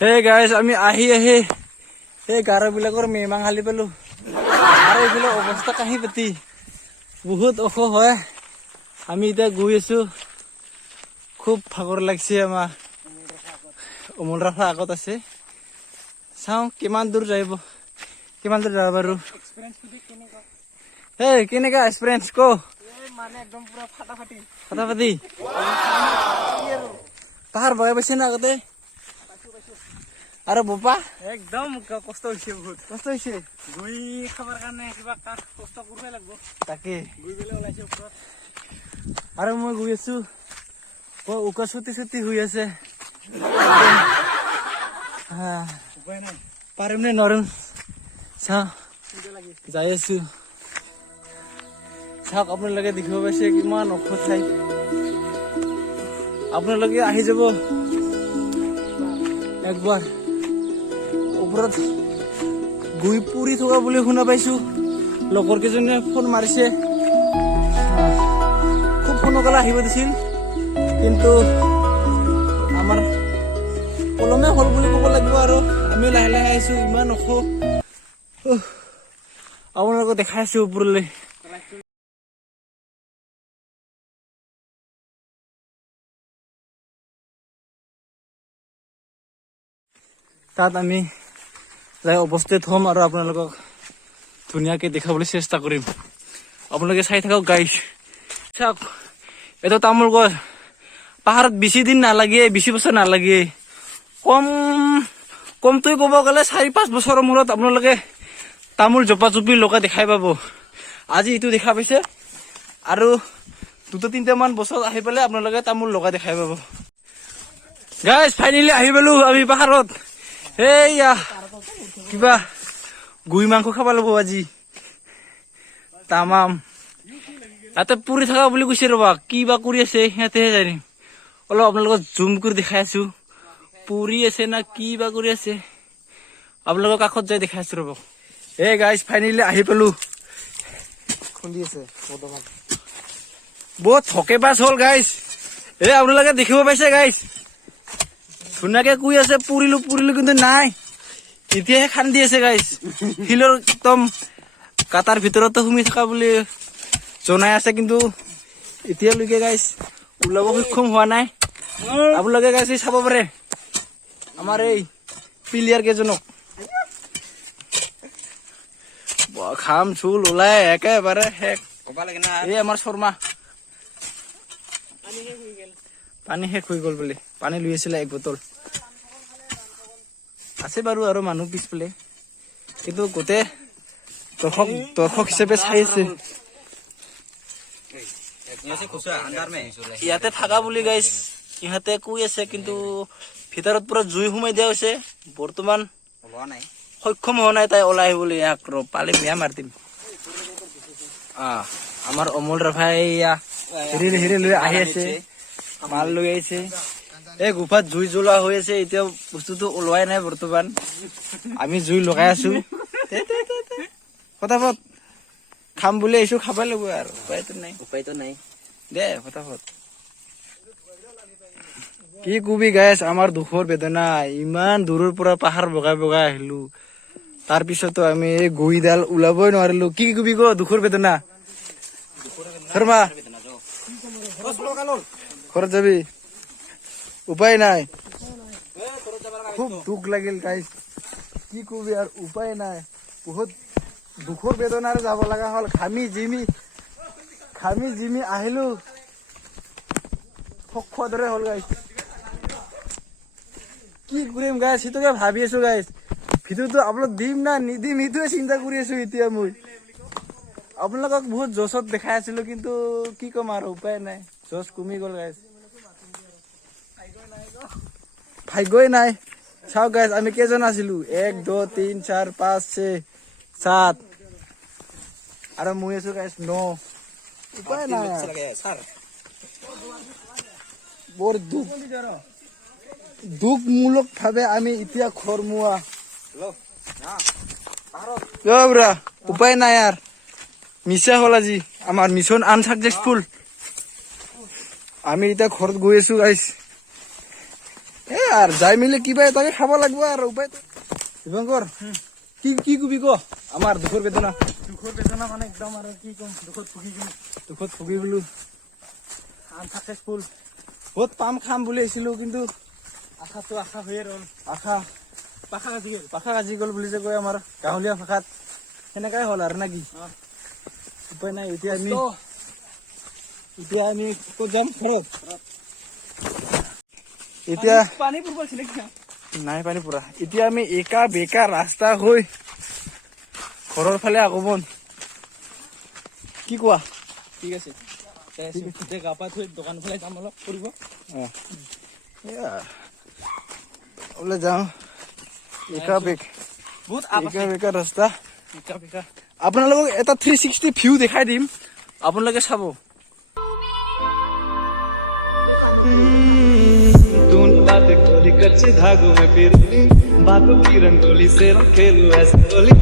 Hey guys আমি আহি সেই গাৰোবিলাকৰ মেমাং হালি পালো আৰু এইফালে অৱস্থা কাহি পাতি বহুত ওখ হয়। আমি এতিয়া গৈ আছো, খুব ভাগৰ লাগিছে আমাৰ। অমল ৰাফা আগত আছে, চাওঁ কিমান দূৰ যাব বাৰু। এই কেনেকা এক্সপিৰিয়েঞ্চ ক? মানে একদম পুৰা ফাটাফাটি পাহাৰ বগাই পাইছে না আগতে? আৰু বোপা একদম কষ্ট হৈছে, বহুত কষ্ট হৈছে। গৈ খাবৰ কাৰণে কিবা কষ্ট কৰিবই লাগিব। তাকে গৈ পেলাই ওলাইছে ওপৰত। আৰু মই গৈ আছো, উকা চুটি হৈ আছে। উপায় নাই, পাৰিম নে নোৱাৰিম চাওঁ, যাই আছো। চাওক আপোনালোকে দেখিব পাইছে কিমান ওখ ঠাই। আপোনালোকে আহি যাব একবাৰ। ওপৰত গৈ পুৰি থকা বুলি শুনা পাইছো, লগৰ কেইজনীয়ে ফোন মাৰিছে। খুব সোনকালে আহিব দিছিল, কিন্তু আমাৰ পলমে হ'ল বুলি ক'ব লাগিব। আৰু আমি লাহে লাহে আহিছো, ইমান ওখ। আপোনালোকক দেখাই আছো ওপৰলৈ। তাত আমি যাই উপস্থিত হ'ম আৰু আপোনালোকক ধুনীয়াকে দেখাবলৈ চেষ্টা কৰিম। আপোনালোকে চাই থাকক গাইছ। চাওক, এইটো তামোল গছ। পাহাৰত বেছি দিন নালাগে, বেছি বছৰ নালাগে। কমকৈ ক'ব গ'লে 4-5 বছৰৰ মূৰত আপোনালোকে তামোল জোপা জোপি লগাই দেখাই পাব। আজি এইটো দেখা পাইছে, আৰু 2-3 মান বছৰ আহি পেলাই আপোনালোকে তামোল লগাই দেখাই পাব। গাইছ ফাইনেলি আহি পালো আমি পাহাৰত। এইয়া কিবা গুই মাংস খাব লাগিব আজি, তামাম। তাতে পুৰি থকা বুলি কৈছে, ৰবা কি বা কৰি আছে সিহঁতেহে জানে। অলপ আপোনালোকক জুম কৰি দেখাই আছো, পুৰি আছে না কি বা কৰি আছে। আপোনালোকৰ কাষত যাই দেখাই আছো ৰব। এই গাইজ ফাইনেলি আহি পালো। খুন্দি আছে বৰ্তমান। বহুত থকেবাজ হ'ল গাইজ। আপোনালোকে দেখিব পাইছে গাইজ, ধুনীয়াকে কৈ আছে পুৰিলো কিন্তু নাই। এতিয়াহে খান্দি আছে গাইজ, শিলৰ একদম কাটাৰ ভিতৰতে সোমাই থকা বুলি জনাই আছে, কিন্তু এতিয়ালৈকে গাইজ ওলাব সক্ষম হোৱা নাই। আপোনালোকে গাইজ চাব পাৰে আমাৰ এই প্লেয়াৰ কেইজনক। খাম চুল ওলাই একেবাৰে শেষ। এই আমাৰ শৰ্মা পানী শেষ হৈ গ'ল বোলে, পানী লৈ আছিলে 1 বটল। আছে বাৰু আৰু মানুহ পিছফালে, কিন্তু গোটেই দৰ্শক হিচাপে চাই আছে। ইয়াতে থাকা বুলি গাইজ ইহঁতে কৈ আছে, কিন্তু ভিতৰত পুৰা জুই সোমাই দিয়া হৈছে। বৰ্তমান সক্ষম হোৱা নাই তাই ওলাই আহিবলৈ। ইয়াক পালে বেয়া মাৰি দিম। আমাৰ অমল ৰাভাই হিৰি লৈ আহি আছে, মাল লৈ আহিছে। এই গুফাত জুই জ্বলোৱা হৈ আছে, এতিয়া বস্তুটো ওলোৱাই নাই বৰ্তমান। আমি জুই লগাই আছো। ফটাফট খাম বুলি আহিছো, খাবই লাগিব আৰু উপায়তো নাই দে ফটাফট। কি কবি গাইছ, আমাৰ দুখৰ বেদনা। ইমান দূৰৰ পৰা পাহাৰ বগাই আহিলো, তাৰ পিছতো আমি এই গুৰিডাল ওলাবই নোৱাৰিলো। কি কবি ক দুখৰ বেদনা। শৰ্মা ঘৰত যাবি, উপায় নাই। খুব দুখ লাগিল গাইজ, কি কবি আৰু উপায় নাই। বহুত দুখৰ বেদনাৰে যাব লগা হ'ল। ঘামি জিমি আহিলো, খোৱাৰ দৰে হ'ল গাইজ। কি কৰিম গাইজ, সেইটোকে ভাবি আছো গাইজ। ভিডিঅ'টো আপলোড দিম না নিদিম সেইটোৱে চিন্তা কৰি আছো এতিয়া মই। আপোনালোকক বহুত জোচত দেখাই আছিলো, কিন্তু কি ক'ম আৰু উপায় নাই, জোচ কমি গ'ল গাইজ। ভাগ্যই নাই। চাওক গাইজ আমি কেইজন আছিলো, 1 2 3 4 5 6 7 আৰু মই আছো গাইজ 9। উপায় নাই। বৰ দুখমূলক ভাৱে আমি এতিয়া ঘৰমুৱা। উপায় নাই আৰু মিছা হ'ল আজি আমাৰ মিছন আনচাকচেছফুল। আমি এতিয়া ঘৰত গৈ আছো গাইজ। আৰু যাই মিলি কিবা এটাকে খাব লাগিব আৰু উপায় দিবাংকৰ কি কি কবি ক আমাৰ দুখৰ বেদনা মানে একদম আৰু কি কম দুখত ভুগি গলো আনসাকচেছফুল বহুত পাম খাম বুলি আহিছিলো কিন্তু আশাটো আশা হৈয়ে ৰ'ল আশা পাখা কাজি গ'ল বুলি যে কয় আমাৰ গাঁৱলীয়া ভাষাত সেনেকাই হ'ল আৰু নাকি উপায় নাই এতিয়া আমি ক'ত যাম ঘৰত এতিয়া পানী পূৰ্ব নাই পানী পুৰা এতিয়া আমি একা বেকা ৰাস্তা হৈ ঘৰৰ ফালে আগমন কি কোৱা ঠিক আছে গা পা থৈ দোকান ফালে যাম অলপ ফুৰিব ওলাই যাওঁ একা বহুত বেকা ৰাস্তা বেকা আপোনালোকক এটা 360 ভিউ দেখাই দিম আপোনালোকে চাব तूने बातें खोली कच्चे धागों में फिर बातों की रंगोली से खेलू ऐसे होली